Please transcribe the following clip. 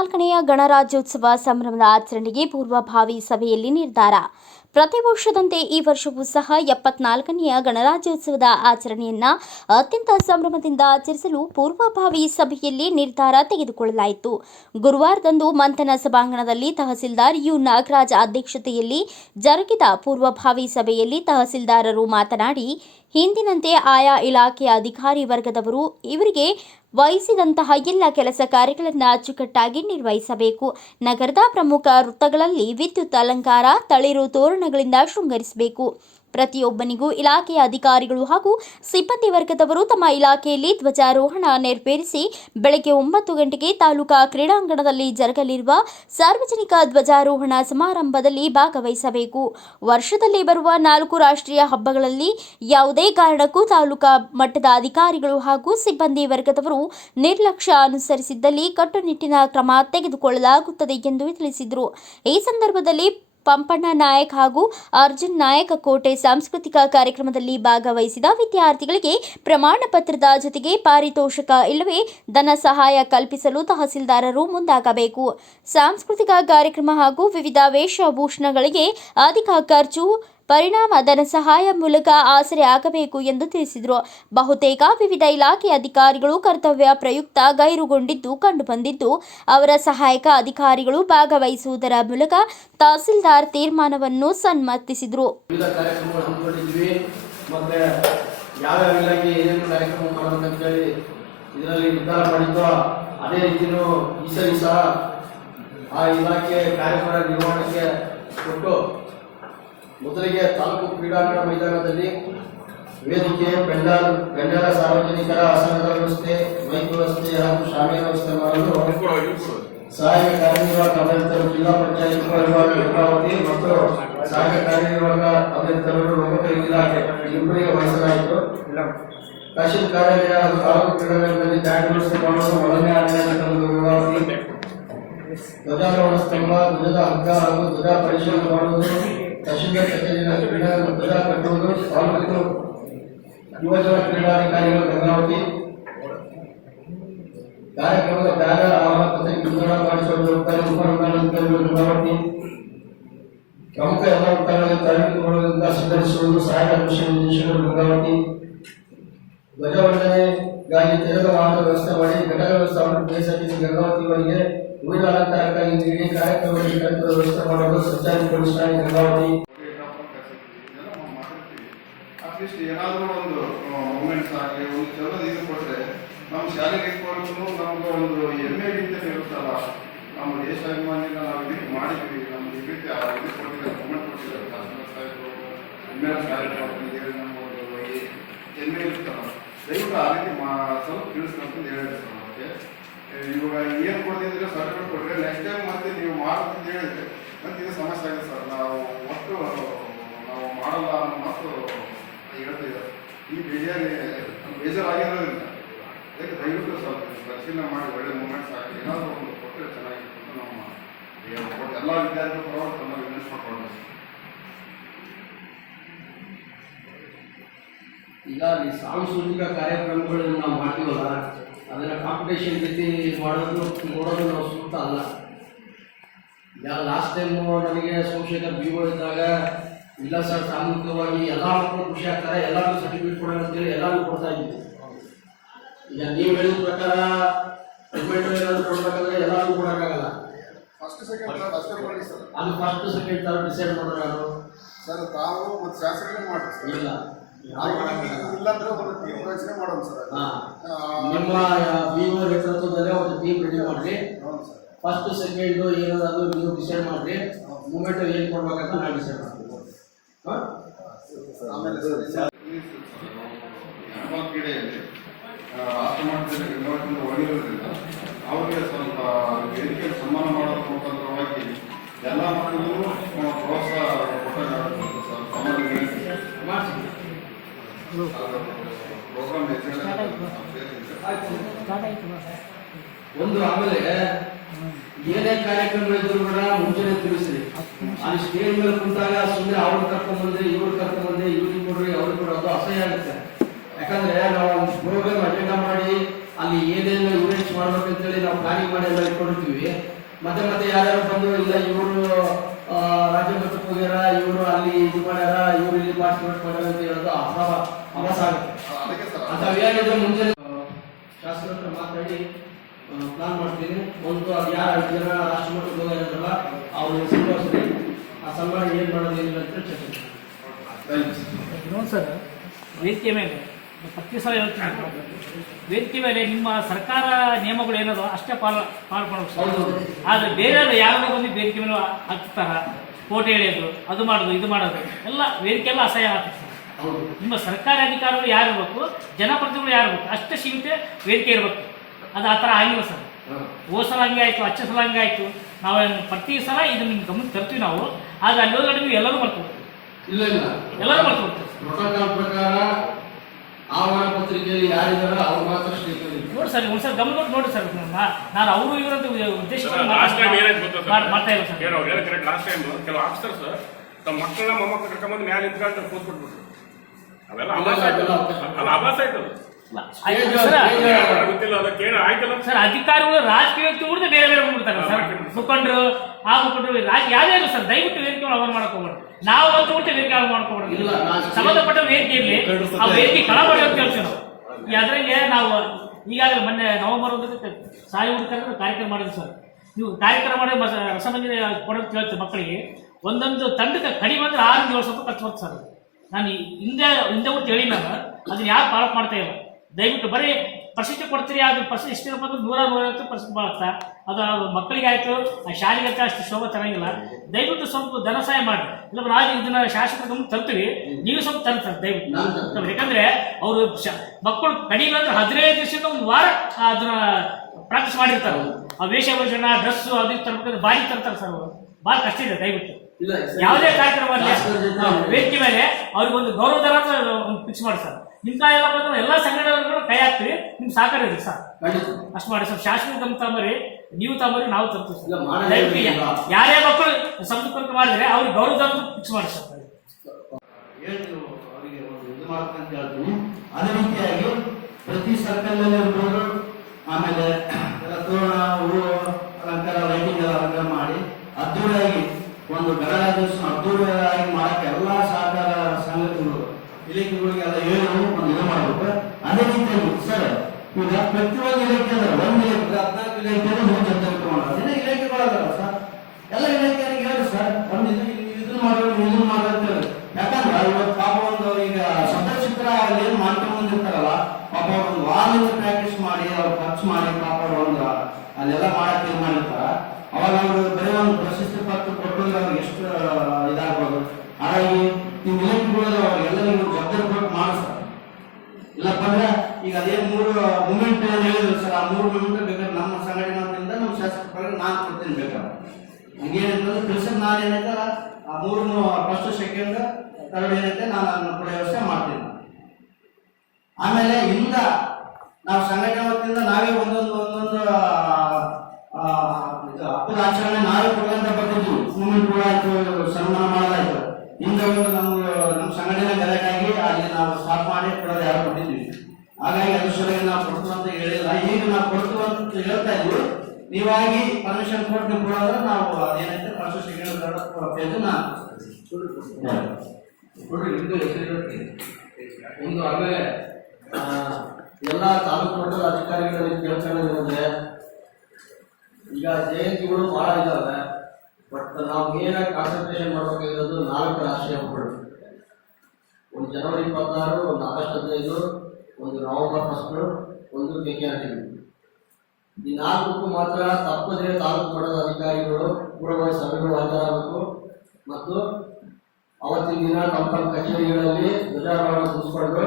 ಎಪ್ಪತ್ನಾಲ್ಕನೆಯ ಗಣರಾಜ್ಯೋತ್ಸವ ಸಂಭ್ರಮದ ಆಚರಣೆಗೆ ಪೂರ್ವಭಾವಿ ಸಭೆಯಲ್ಲಿ ನಿರ್ಧಾರ. ಪ್ರತಿ ವರ್ಷದಂತೆ ಈ ವರ್ಷವೂ ಸಹ ಎಪ್ಪತ್ನಾಲ್ಕನೆಯ ಗಣರಾಜ್ಯೋತ್ಸವದ ಆಚರಣೆಯನ್ನ ಅತ್ಯಂತ ಸಂಭ್ರಮದಿಂದ ಆಚರಿಸಲು ಪೂರ್ವಭಾವಿ ಸಭೆಯಲ್ಲಿ ನಿರ್ಧಾರ ತೆಗೆದುಕೊಳ್ಳಲಾಯಿತು. ಗುರುವಾರದಂದು ಮಂಥನ ಸಭಾಂಗಣದಲ್ಲಿ ತಹಸೀಲ್ದಾರ್ ಯು. ನಾಗರಾಜ್ ಅಧ್ಯಕ್ಷತೆಯಲ್ಲಿ ಜರುಗಿದ ಪೂರ್ವಭಾವಿ ಸಭೆಯಲ್ಲಿ ತಹಸೀಲ್ದಾರರು ಮಾತನಾಡಿ ಹಿಂದಿನಂತೆ ಆಯಾ ಇಲಾಖೆಯ ಅಧಿಕಾರಿ ವರ್ಗದವರು ಇವರಿಗೆ ವಹಿಸಿದಂತಹ ಎಲ್ಲ ಕೆಲಸ ಕಾರ್ಯಗಳನ್ನು ಅಚ್ಚುಕಟ್ಟಾಗಿ ನಿರ್ವಹಿಸಬೇಕು. ನಗರದ ಪ್ರಮುಖ ವೃತ್ತಗಳಲ್ಲಿ ವಿದ್ಯುತ್ ಅಲಂಕಾರ, ತಳಿರು ತೋರಣಗಳಿಂದ ಶೃಂಗರಿಸಬೇಕು. ಪ್ರತಿಯೊಬ್ಬನಿಗೂ ಇಲಾಖೆಯ ಅಧಿಕಾರಿಗಳು ಹಾಗೂ ಸಿಬ್ಬಂದಿ ವರ್ಗದವರು ತಮ್ಮ ಇಲಾಖೆಯಲ್ಲಿ ಧ್ವಜಾರೋಹಣ ನೆರವೇರಿಸಿ ಬೆಳಗ್ಗೆ ಒಂಬತ್ತು ಗಂಟೆಗೆ ತಾಲೂಕಾ ಕ್ರೀಡಾಂಗಣದಲ್ಲಿ ಜರುಗಲಿರುವ ಸಾರ್ವಜನಿಕ ಧ್ವಜಾರೋಹಣ ಸಮಾರಂಭದಲ್ಲಿ ಭಾಗವಹಿಸಬೇಕು. ವರ್ಷದಲ್ಲಿ ಬರುವ ನಾಲ್ಕು ರಾಷ್ಟ್ರೀಯ ಹಬ್ಬಗಳಲ್ಲಿ ಯಾವುದೇ ಕಾರಣಕ್ಕೂ ತಾಲೂಕಾ ಮಟ್ಟದ ಅಧಿಕಾರಿಗಳು ಹಾಗೂ ಸಿಬ್ಬಂದಿ ವರ್ಗದವರು ನಿರ್ಲಕ್ಷ್ಯ ಅನುಸರಿಸಿದ್ದಲ್ಲಿ ಕಟ್ಟುನಿಟ್ಟಿನ ಕ್ರಮ ತೆಗೆದುಕೊಳ್ಳಲಾಗುತ್ತದೆ ಎಂದು ತಿಳಿಸಿದರು. ಈ ಸಂದರ್ಭದಲ್ಲಿ ಪಂಪಣ್ಣ ನಾಯಕ್ ಹಾಗೂ ಅರ್ಜುನ್ ನಾಯಕ ಕೋಟೆ ಸಾಂಸ್ಕೃತಿಕ ಕಾರ್ಯಕ್ರಮದಲ್ಲಿ ಭಾಗವಹಿಸಿದ ವಿದ್ಯಾರ್ಥಿಗಳಿಗೆ ಪ್ರಮಾಣ ಪತ್ರದ ಜೊತೆಗೆ ಪಾರಿತೋಷಕ ಇಲ್ಲವೇ ಧನ ಸಹಾಯ ಕಲ್ಪಿಸಲು ತಹಸೀಲ್ದಾರರು ಮುಂದಾಗಬೇಕು. ಸಾಂಸ್ಕೃತಿಕ ಕಾರ್ಯಕ್ರಮ ಹಾಗೂ ವಿವಿಧ ವೇಷಭೂಷಣಗಳಿಗೆ ಅಧಿಕ ಖರ್ಚು ಪರಿಣಾಮ ಧನ ಸಹಾಯ ಮೂಲಕ ಆಸರೆ ಆಗಬೇಕು ಎಂದು ತಿಳಿಸಿದರು. ಬಹುತೇಕ ವಿವಿಧ ಇಲಾಖೆ ಅಧಿಕಾರಿಗಳು ಕರ್ತವ್ಯ ಪ್ರಯುಕ್ತ ಗೈರುಗೊಂಡಿದ್ದು ಕಂಡುಬಂದಿದ್ದು, ಅವರ ಸಹಾಯಕ ಅಧಿಕಾರಿಗಳು ಭಾಗವಹಿಸುವುದರ ಮೂಲಕ ತಹಸೀಲ್ದಾರ್ ತೀರ್ಮಾನವನ್ನು ಮತ್ತೆ ಯಾವ್ಯಾವ ಇಲಾಖೆ ಏನೇನು ಕಾರ್ಯಕ್ರಮ ಮಾಡಬೇಕಂತೇಳಿ ಇದರಲ್ಲಿ ನಿರ್ಧಾರ ಮಾಡಿದ್ದು, ಅದೇ ರೀತಿಯೂ ಈ ಸರಿ ಸಹ ಆ ಇಲಾಖೆ ಕಾರ್ಯಕ್ರಮ ನಿರ್ವಹಣೆಗೆ ಕೊಟ್ಟು ಮೊದಲಿಗೆ ತಾಲೂಕು ಕ್ರೀಡಾಂಗಣ ಮೈದಾನದಲ್ಲಿ ವೇದಿಕೆ, ಪೆಂಡಾಲ್ ಪೆಂಡಾಲ ಸಾರ್ವಜನಿಕರ ಆಸನದ ವ್ಯವಸ್ಥೆ ಬೈಕ್ ವ್ಯವಸ್ಥೆ ಹಾಗೂ ಶಾಮಿಯಾನ ವ್ಯವಸ್ಥೆ ಮಾಡಲು ಸಹಾಯಕ ಕಾರ್ಯನಿರ್ವಾಹಕ ಅಭಿಯಂತರು ಜಿಲ್ಲಾ ಪಂಚಾಯತ್ ಉಪವಿಭಾಗ ಭದ್ರಾವತಿ ಮತ್ತು ಸಹಾಯಕ ಕಾರ್ಯನಿರ್ವಾಹಕ ಅಭಿಯಂತರರು ಪ್ರಮುಖ ಇಲಾಖೆ ಇಬ್ಬರಿಗೆ ವಹಿಸಲಾಯಿತು. ತಹಶೀಲ್ ಕಾರ್ಯಾಲಯ ಹಾಗೂ ತಾಲೂಕು ಕ್ರೀಡಾಂಗಣದಲ್ಲಿ ಜಾಯಿಂಟ್ ವ್ಯವಸ್ಥೆ ಮಾಡಲು ಮೊದಲನೇ ಆಡಳಿತ ಧ್ವಜಾರೋಹಣ ಸ್ತಂಭ, ಧ್ವಜದ ಹಗ್ಗ ಹಾಗೂ ಧ್ವಜ ಪರಿಶೀಲನೆ ಮಾಡುವುದು ತಹಶೀಲ್ದಾರ್ ಕಚೇರಿಯ ಕ್ರೀಡಾ ಧ್ವಜ ಕಟ್ಟುವುದು ತಾಲೂಕು ಯುವಜನ ಕ್ರೀಡಾಧಿಕಾರಿಗಳು ಗಂಗಾವತಿ ಕಾರ್ಯಕ್ರಮದ ಬ್ಯಾನರ್ ಆಹ್ವಾನ ಪತ್ರಿಕೆ ಮುದ್ರಣ ಮಾಡಿಸುವ ಜವಾಬ್ದಾರಿ ಉಪವಿಭಾಗಾಧಿಕಾರಿಗಳು ಗಂಗಾವತಿ ಪ್ರಮುಖ ಎಲ್ಲ ವೃತ್ತಗಳಲ್ಲಿ ತರಬೇತಿಗೊಳ್ಳುವುದರಿಂದ ಸಿದ್ಧರಿಸುವುದು ಸಹಾಯಕ ಕೃಷಿ ನಿರ್ದೇಶಕರು ಗಂಗಾವತಿ ಧ್ವಜವರ್ಧನೆಗಾಗಿ ತೆರೆದ ವಾಹನ ವ್ಯವಸ್ಥೆ ಮಾಡಿ ಘಟಕ ವ್ಯವಸ್ಥಾಪನೆ ಕೆಎಸ್ಆರ್ಟಿಸಿ ಗಂಗಾವತಿಯವರಿಗೆ ಹೂವಿನ ಅಲಂಕಾರಕ್ಕಾಗಿ ಅಟ್ಲೀಸ್ಟ್ ಏನಾದರೂ ಒಂದು ಮೂಮೆಂಟ್ಸ್ ಆಗಲಿ ಒಂದು ಇದು ಕೊಟ್ಟರೆ ನಮ್ಮ ಶಾಲೆಗೆ ಇಟ್ಕೊಂಡು ನಮ್ಗೆ ಒಂದು ಹೆಮ್ಮೆ ರೀತಿ ಇರುತ್ತಲ್ಲ. ನಮ್ಮ ದೇಶಾಭಿಮಾನಿನ ನಾವು ಇದು ಮಾಡಿದ್ವಿ ನಮ್ಗೆ ಈ ಕೊಟ್ಟಿದ್ದಾರೆ ಕಾರ್ಯಕ್ರಮ ನಮ್ಮ ಒಂದು ಈ ಹೆಮ್ಮೆ ಇರುತ್ತಲ್ಲ ದಯವಿಟ್ಟು ಆ ರೀತಿ ಮಾ ಸ್ವಲ್ಪ ತಿಳಿಸ್ಕೊಂತ ಹೇಳಿದ್ರೆ ಸರ್ ಮತ್ತೆ ಇವಾಗ ಏನು ಕೊಡ್ತಿದ್ರೆ ಸರ್ಟಿಫಿಕೇಟ್ ಕೊಟ್ಟರೆ ನೆಕ್ಸ್ಟ್ ಟೈಮ್ ಮತ್ತೆ ನೀವು ಮಾಡ್ತಂತ ಹೇಳಿದ್ರೆ ಮತ್ತೆ ಇದು ಸಮಸ್ಯೆ ಆಗಿದೆ ಸರ್ ನಾವು ಒಟ್ಟು ನಾವು ಮಾಡಲ್ಲ ಈ ಬೇಜಾರು ಬೇಜಾರಾಗಿರೋದ್ರಿಂದ ಅದಕ್ಕೆ ದಯವಿಟ್ಟು ಸ್ವಲ್ಪ ಪರಿಶೀಲನೆ ಮಾಡಿ, ಒಳ್ಳೆ ಮೂಮೆಂಟ್ಸ್ ಆಗಿ ಏನಾದರೂ ಒಂದು ಕೊಟ್ಟರೆ ಚೆನ್ನಾಗಿತ್ತು ನಮ್ಮ ಎಲ್ಲ ವಿದ್ಯಾರ್ಥಿಗಳು ಪರವಾಗಿ ತಮ್ಮ ಈಗ ಈ ಸಾಂಸ್ಕೃತಿಕ ಕಾರ್ಯಕ್ರಮಗಳನ್ನು ನಾವು ಮಾಡ್ತೀವಲ್ಲ ಅದನ್ನ ಕಾಂಪಿಟೇಷನ್ ರೀತಿ ಮಾಡೋದು, ನೋಡೋದು ನಾವು ಸೂಕ್ತ ಅಲ್ಲ. ಯಾ ಲಾಸ್ಟ್ ಟೈಮು ನನಗೆ ಸೋಮಶೇಖರ್ ಬಿ ಇದ್ದಾಗ ಇಲ್ಲ ಸರ್ ಸಾಮೂಹಿಕವಾಗಿ ಎಲ್ಲ ಮಕ್ಕಳು ಖುಷಿ ಆಗ್ತಾರೆ ಎಲ್ಲರೂ ಸರ್ಟಿಫಿಕೇಟ್ ಕೊಡೋಣ ಅಂತೇಳಿ ಎಲ್ಲರೂ ಕೊಡ್ತಾ ಇದ್ವಿ ಈಗ ನೀವು ಹೇಳಿದ ಪ್ರಕಾರ ಟೊಮೆಟೊ ಏನಾದರೂ ಕೊಡ್ಬೇಕಂದ್ರೆ ಎಲ್ಲರಿಗೂ ಕೊಡೋಕ್ಕಾಗಲ್ಲ ಫಸ್ಟ್ ಸೆಕೆಂಡ್ ಅಷ್ಟೇ ಮಾಡಿ ಸರ್. ಅದು ಫಸ್ಟ್ ಸೆಕೆಂಡ್ ಥರ ಡಿಸೈಡ್ ಮಾಡೋರು ಯಾರು? ಸರ್ ತಾವು ಮತ್ತು ಶಾಸಕರೇ ಮಾಡಿ ಸರ್. ಇಲ್ಲ. ಇಲ್ಲಾಂದ್ರೆ ಒಂದು ಟೀಮ್ ರಚನೆ ಮಾಡೋಣ ಸರ್. ನಿಮ್ಮ ಬಿ ಓ ನೇತೃತ್ವದಲ್ಲೇ ಒಂದು ಟೀಮ್ ರೆಡಿ ಮಾಡಿರಿ. ಫಸ್ಟ್ ಸೆಕೆಂಡು ಏನದು ನೀವು ಡಿಸೈಡ್ ಮಾಡ್ರಿ. ಮೂಮೆಂಟ್ ಏನು ಕೊಡ್ಬೇಕಂತ ನಾವು ಡಿಸೈಡ್ ಹಾಂ ಸ್ವಲ್ಪ ಮುಖಾಂತರವಾಗಿ ಮಕ್ಕಳಿಗೂ ಪ್ರೋತ್ಸಾಹ ಒಂದು ಆಮೇಲೆ ಏನೇ ಕಾರ್ಯಕ್ರಮ ಇದ್ರು ಕೂಡ ಮುಂಚೆನೆ ತಿಳಿಸ್ರಿ. ಅಲ್ಲಿ ಸ್ಟೇಜ್ ಮೇಲೆ ಕುಂತಾಗ ಸುಮ್ಮನೆ ಅವ್ರು ಕರ್ಕೊಂಡ್ ಬಂದ್ರೆ ಇವ್ರು ಕರ್ಕೊಂಡ್ ಬಂದ್ರೆ ಇವ್ರಿಗೆ ಕೊಡ್ರಿ ಅವ್ರಿಗೆ ಕೊಡ್ರಿ ಅದು ಅಸಹ್ಯ ಆಗುತ್ತೆ. ಯಾಕಂದ್ರೆ ನಾವು ಪ್ರೋಗ್ರಾಮ್ ಅಟೆಂಡ್ ಮಾಡಿ ಅಲ್ಲಿ ಏನೇನು ಇವೆಂಟ್ಸ್ ಮಾಡ್ಬೇಕಂತೇಳಿ ನಾವು ಪ್ಲಾನಿಂಗ್ ಮಾಡಿ ಎಲ್ಲ ಇಟ್ಕೊಂಡಿರ್ತೀವಿ. ಮತ್ತೆ ಮತ್ತೆ ಯಾರ್ಯಾರು ಬಂದು ಇಲ್ಲ ಇವರು ರಾಜ್ಯ ಮಟ್ಟಕ್ಕೆ ಹೋಗ್ಯಾರ ಇವರು ಅಲ್ಲಿ ಇದು ಮಾಡ್ಯಾರ ಇವರು ಇಲ್ಲಿ ಪಾರ್ಟಿಸಿಪೇಟ್ ಮಾಡ್ಯಾರ ಅಂತ ಹೇಳೋದು ಅಭಾವ ಅಭಾಸ ಆಗುತ್ತೆ. ಅದಕ್ಕೆ ಸರ್. ಅಂತ ಏನಿದ್ರೆ ಮುಂಚೆ ಶಾಸಕರ ಹತ್ರ ಮಾತಾಡಿ ಪ್ಲಾನ್ ಮಾಡ್ತೀನಿ. ಒಂದು ಅದು ಯಾರು ಜನ ರಾಷ್ಟ್ರ ಮಟ್ಟಕ್ಕೆ ಹೋಗ್ಯಾರಲ್ಲ ಅವ್ರಿಗೆ ಸಿಂಪಡಿಸ್ರಿ ಆ ಸಂಬಳ ಏನು ಮಾಡೋದು ಏನಿಲ್ಲ ಅಂತ ಚರ್ಚೆ ಥ್ಯಾಂಕ್ ಯು ಸರ್ ಸರ್ ವೇದಿಕೆ ಮೇಲೆ ಪ್ರತಿ ಸಲ ಹೇಳ್ತೀನಿ. ವೇದಿಕೆ ಮೇಲೆ ನಿಮ್ಮ ಸರ್ಕಾರ ನಿಯಮಗಳು ಏನದೋ ಅಷ್ಟೇ ಪಾಲ ಪಾಲು ಮಾಡಬೇಕು ಸರ್. ಆದರೆ ಬೇರೆ ಯಾರೋ ಬಂದು ವೇದಿಕೆ ಮೇಲೆ ಹಾಕ್ತಾರ ಫೋಟೋ ಎಳೆಯೋದು ಅದು ಮಾಡೋದು ಇದು ಮಾಡೋದು ಎಲ್ಲ ವೇದಿಕೆ ಎಲ್ಲ ಅಸಹ್ಯ ಆಗ್ತದೆ. ನಿಮ್ಮ ಸರ್ಕಾರಿ ಅಧಿಕಾರಿಗಳು ಯಾರು ಇರಬೇಕು ಜನಪ್ರತಿನಿಧಿಗಳು ಯಾರು ಇರಬೇಕು ಅಷ್ಟೇ ಸೀಮಿತ ವೇದಿಕೆ ಇರಬೇಕು. ಅದು ಆ ಥರ ಆಗಿಲ್ಲ ಸರ್. ಓ ಸಲ ಹಂಗೆ ಆಯಿತು ಹಚ್ಚ ಸಲ ಹಂಗೆ ಆಯಿತು. ನಾವು ಪ್ರತಿ ಸಲ ಇದನ್ನ ನಿಮ್ಮ ಗಮನ ತರ್ತೀವಿ ನಾವು. ಆದರೆ ಅಲ್ಲಿ ನೀವು ಎಲ್ಲರೂ ಮಾಡ್ಕೋಬೇಕು ಇಲ್ಲ ಇಲ್ಲ. ಎಲ್ಲರೂ ಮಾಡ್ಕೋಬೇಕು ಪ್ರೋಟೋಕಾಲ್ ಪ್ರಕಾರ ಆಹ್ವಾನ ಪತ್ರಿಕೆಯಲ್ಲಿ ಯಾರಿದಾರ ಅವ್ರು ಮಾತ್ರ ಸ್ಟೇಟ್ಮೆಂಟ್ ನೋಡಿ ಸರ್ ಒಂದ್ಸಲ ಗಮನ ಕೊಟ್ಟು ನೋಡಿ ಸರ್ ನಾನು ಅವರು ಇವರಂತ ಉದ್ದೇಶ ಲಾಸ್ಟ್ ಟೈಮ್ ಏನಾಯ್ತು ಗೊತ್ತಾ ಸರ್? ಮಾಡ್ತಾ ಇಲ್ಲ ಸರ್. ಏನೋ ಏನೋ ಕರೆಕ್ಟ್ ಲಾಸ್ಟ್ ಟೈಮ್ ಕೆಲವು ಆಫೀಸರ್ಸ್ ತಮ್ಮ ಮಕ್ಕಳನ್ನ ಮೊಮ್ಮಕ್ಕಳು ಕರ್ಕೊಂಡ್ಬಂದು ಮ್ಯಾಲೆ ನಿಂತ್ಕೊಂಡು ಪೋಸ್ಟ್ ಕೊಟ್ಬಿಟ್ರು. ಅವೆಲ್ಲ ಅಭಾಸ ಆಯ್ತು ಅಲ್ಲ ಅಭಾಸ ಆಯ್ತು ಸರ್ ಅಧಿಕಾರಿಗಳು ರಾಜಕೀಯ ವ್ಯಕ್ತಿ ಕೂಡ ಬೇರೆ ಬೇರೆ ಬಂದ್ಬಿಡ್ತಾರೆ ಸರ್. ಮುಖಂಡರು ಆ ಮುಖಂಡರು ರಾಜ ಯಾವ್ದೇ ಇಲ್ಲ ಸರ್ ದಯವಿಟ್ಟು ವೇದಿಕೆ ಅವರ್ ಮಾಡಕ್ ಹೋಗ್ಬೇಡಿ ನಾವು ಅಂತೂ ಊಟ ವೇದಿಕೆ ಅವ್ರು ಮಾಡ್ಕೋಬಾರ್ದು ಸಂಬಂಧಪಟ್ಟ ವೇದಿಕೆ ಇರಲಿ. ಆ ವೇದಿಕೆ ಕಳ ಅಂತ ಹೇಳ್ತೀವಿ ನಾವು. ಈ ಅದ್ರಲ್ಲಿ ನಾವು ಈಗಾಗಲೇ ಮೊನ್ನೆ ನವೆಂಬರ್ ಒಂದಕ್ಕೆ ಸಾಯಿ ಹುಡುಕರ ಕಾರ್ಯಕ್ರಮ ಮಾಡಿದ್ವಿ ಸರ್. ನೀವು ಕಾರ್ಯಕ್ರಮ ಮಾಡಿ ರಸಮಂಜನೆ ರಸಮಂಜರಿ ಕೊಡೋದು ಕೇಳ್ತೀವಿ ಮಕ್ಕಳಿಗೆ. ಒಂದೊಂದು ತಂಡಕ್ಕೆ ಕಡಿಮೆ ಅಂದ್ರೆ ಆರು ಏಳು ಸಾವಿರ ಖರ್ಚು ಬರ್ತದೆ ಸರ್. ನಾನು ಹಿಂದೆ ಹಿಂದೆ ಹೇಳಿ ನಾನು ಅದನ್ನ ಯಾರು ಪಾಲಕ್ ಮಾಡ್ತಾ ಇಲ್ಲ. ದಯವಿಟ್ಟು ಬರೀ ಪ್ರಸಿದ್ಧಿ ಕೊಡ್ತೀರಿ ಅದು ಪ್ರಶಸ್ತಿ ಇಷ್ಟು ಇರ್ಬೋದು ನೂರ ನೂರೈವತ್ತು ಬರುತ್ತಾ. ಅದು ಮಕ್ಕಳಿಗೆ ಆಯಿತು ಆ ಶಾಲೆಗೆ ಅಷ್ಟು ಶೋಭ ತರಂಗಿಲ್ಲ. ದಯವಿಟ್ಟು ಸ್ವಲ್ಪ ಧನ ಸಹಾಯ ಮಾಡಿ ಇಲ್ಲ ನಾವು ಇದನ್ನ ಶಾಸಕರ ಗಮನ ತರ್ತೀವಿ. ನೀವು ಸ್ವಲ್ಪ ತರ್ತಾರೆ ದಯವಿಟ್ಟು. ಯಾಕಂದ್ರೆ ಅವರು ಮಕ್ಕಳು ಕಡಿಮೆ ಅಂದ್ರೆ ಹದಿನೈದು ದಿವಸದಿಂದ ಒಂದು ವಾರ ಅದನ್ನ ಪ್ರಾಕ್ಟೀಸ್ ಮಾಡಿರ್ತಾರೆ ಆ ವೇಷಭೂಷಣ ಡ್ರೆಸ್ಸು ಅದು ತರ್ಬೇಕಂದ್ರೆ ಬಾರಿ ತರ್ತಾರೆ ಸರ್ ಅವರು. ಭಾಳ ಕಷ್ಟ ಇದೆ ದಯವಿಟ್ಟು. ಯಾವುದೇ ಕಾರ್ಯಕ್ರಮ ವೇದಿಕೆ ಮೇಲೆ ಅವ್ರಿಗೆ ಒಂದು ಗೌರವ ದರ ಒಂದು ಫಿಕ್ಸ್ ಮಾಡಿ ಸರ್. ಇಂಥ ಎಲ್ಲ ಬಂದ್ರೆ ಎಲ್ಲ ಸಂಘಟನೆಗಳು ಕೈ ಹಾಕ್ತೀವಿ. ನಿಮ್ಗೆ ಸಹಕಾರ ಇದೆ ಸರ್. ಖಂಡಿತ. ಅಷ್ಟು ಮಾಡಿ ಸರ್. ಶಾಸನ ತಮ್ಮ ತಮ್ಮರಿ ನೀವು ತಮ್ಮರಿ ನಾವು ತರ್ತೀವಿ ಯಾರೇ ಮಕ್ಕಳು ಸಂಪರ್ಕ ಮಾಡಿದ್ರೆ ಅವ್ರಿಗೆ ಗೌರವ ಫಿಕ್ಸ್ ಮಾಡಿ ಸರ್. ಅವರಿಗೆ ಒಂದು ಇದು ಮಾಡ್ಬೇಕಂತ ಹೇಳ್ತೀನಿ. ಅದೇ ರೀತಿಯಾಗಿ ಪ್ರತಿ ಸರ್ಕಲ್ ಇರ್ಬೋದು ಆಮೇಲೆ ಎಲ್ಲ ತೋರಣ ಹೂವು ಅಲಂಕಾರ ಲೈಟಿಂಗ್ ಅಲಂಕಾರ ಮಾಡಿ ಅದ್ದೂರಿಯಾಗಿ ಒಂದು ಗಣರಾಜ್ಯೋತ್ಸವ ಅದ್ದೂರಿಯಾಗಿ ಮಾಡಕ್ಕೆ ಎಲ್ಲಾ ಸಹಕಾರ ಸಂಘಟನೆಗಳು ಇಲಾಖೆಗಳಿಗೆಲ್ಲ ಹೇಳಿ ಒಂದು ಇದು ಮಾಡ್ಬೇಕು ಅದೇ ರೀತಿಯಾಗಿ ಸರ್ ಈಗ ಪ್ರತಿಯೊಂದು ಇಲಾಖೆ ಅಂದ್ರೆ ಒಂದು ಇಲಾಖೆ, ಹದಿನಾಲ್ಕು ಇಲಾಖೆ ಮೂರು ಜನ ತಿಳ್ಕೊಂಡು ಅದೇ ಇಲಾಖೆಗಳಲ್ಲ ಸರ್? ಎಲ್ಲ ಇಲಾಖೆಯವರಿಗೆ ಹೇಳಿ ಸರ್. ಒಂದು ಇದು, ಇದನ್ನ ಮಾಡೋದು ಇದನ್ನ ಮಾಡೋದು ಯಾಕಂದ್ರೆ ಇವತ್ತು ಪಾಪ ಒಂದು ಈಗ ಸದಸ್ಯರ ಏನು ಮಾಡ್ಕೊಂಡ್ಬಂದಿರ್ತಾರಲ್ಲ ಪಾಪ ಅವ್ರು ಒಂದು ವಾರದಿಂದ ಪ್ರಾಕ್ಟೀಸ್ ಮಾಡಿ, ಅವ್ರು ಖರ್ಚು ಮಾಡಿ, ಪಾಪ ಒಂದು ಅಲ್ಲೆಲ್ಲ ಮಾಡಕ್ಕೆ ಇದು ಮಾಡಿರ್ತಾರ. ಅವಾಗ ಅವರು ಬರೀ ಒಂದು ಪ್ರಶಸ್ತಿ ಪತ್ರ ಕೊಟ್ಟು ಅವ್ರಿಗೆ ಎಷ್ಟು ಇದಾಗ್ಬೋದು. ಹಾಗಾಗಿ ಈ ನಾನು ಕೊಡ್ತೀನಿ ಬೇಕಾದ್ರೆ ಹಂಗೇನಂತಂದ್ರೆ ನಾನು ಆ ಮೂರು ಫಸ್ಟ್ ಸೆಕೆಂಡ್ ತರ್ಡ್ ಏನೈತೆ, ನಾನು ಅದನ್ನ ಕೂಡ ವ್ಯವಸ್ಥೆ ಮಾಡ್ತೀನಿ. ಆಮೇಲೆ ಇಂದ ನಾವು ಸಂಘಟನೆ ವತಿಯಿಂದ ನಾವೇ ಒಂದೊಂದು ಒಂದೊಂದು ಹಬ್ಬದ ಆಚರಣೆ ನಾವೇ ಕೊಡುವಂತ ಬರ್ತಿದ್ವಿ ಕೂಡ ಆಯ್ತು ಸನ್ಮಾನ ಮಾಡೋದಾಯ್ತು ಹಿಂದೆ ಒಂದು ನಮ್ಗೆ ನಮ್ಮ ಸಂಘಟನೆ ಗಲಾಟೆ ಆಗಿ ಅಲ್ಲಿ ನಾವು ಸ್ಟಾಪ್ ಮಾಡಿ ಕೊಡೋದು ಯಾರು ಕೊಟ್ಟಿದ್ವಿ ಹಾಗಾಗಿ ಅದ್ರ ಸಲುವಾಗಿ ನಾವು ಕೊಡ್ತು ಅಂತ ಹೇಳಿಲ್ಲ ಈಗ ನಾವು ಕೊಡ್ತು ಅಂತ ಹೇಳ್ತಾ ಇದ್ವಿ ಪರ್ಮಿಷನ್ ಕೊಟ್ಟು ಕೊಡೋದ್ರೆ ನಾವು ಅದೇನೈತೆ? ಥರ್ಡ್ ಪೇಜ್ ಹೇಳ್ತೀನಿ. ಒಂದು ಆಮೇಲೆ ಎಲ್ಲ ತಾಲೂಕು ಮಟ್ಟದ ಅಧಿಕಾರಿಗಳಿಗೆ ಕೇಳ್ಕೊಳ್ಳೋದೇನಂದ್ರೆ ಈಗ ಜಯಂತಿಗಳು ಬಹಳ ಇದಾವೆ. ಬಟ್ ನಾವು ಮೇನಾಗಿ ಕಾನ್ಸಂಟ್ರೇಷನ್ ಮಾಡಬೇಕಾಗಿರೋದು ನಾಲ್ಕು ರಾಷ್ಟ್ರೀಯ ಹಬ್ಬಗಳು. ಒಂದು ಜನವರಿ ಇಪ್ಪತ್ತಾರು, ಒಂದು ಆಗಸ್ಟ್ ಹದಿನೈದು, ಒಂದು ನವೆಂಬರ್ ಫಸ್ಟು ಒಂದು ಕೆ ಕೆ ಆರ್ ಈ ಮಾತ್ರ ತಪ್ಪದೇ ತಾಲೂಕು ಮಟ್ಟದ ಅಧಿಕಾರಿಗಳು ಪೂರ್ವಭಾವಿ ಸಭೆಗಳು ಹಾಜರಾಗಬೇಕು. ಮತ್ತು ಅವತ್ತಿನ ದಿನ ತಮ್ಮ ತಮ್ಮ ಕಚೇರಿಗಳಲ್ಲಿ ಧ್ವಜಾರೋಹಣ ಮುಗಿಸ್ಕೊಂಡು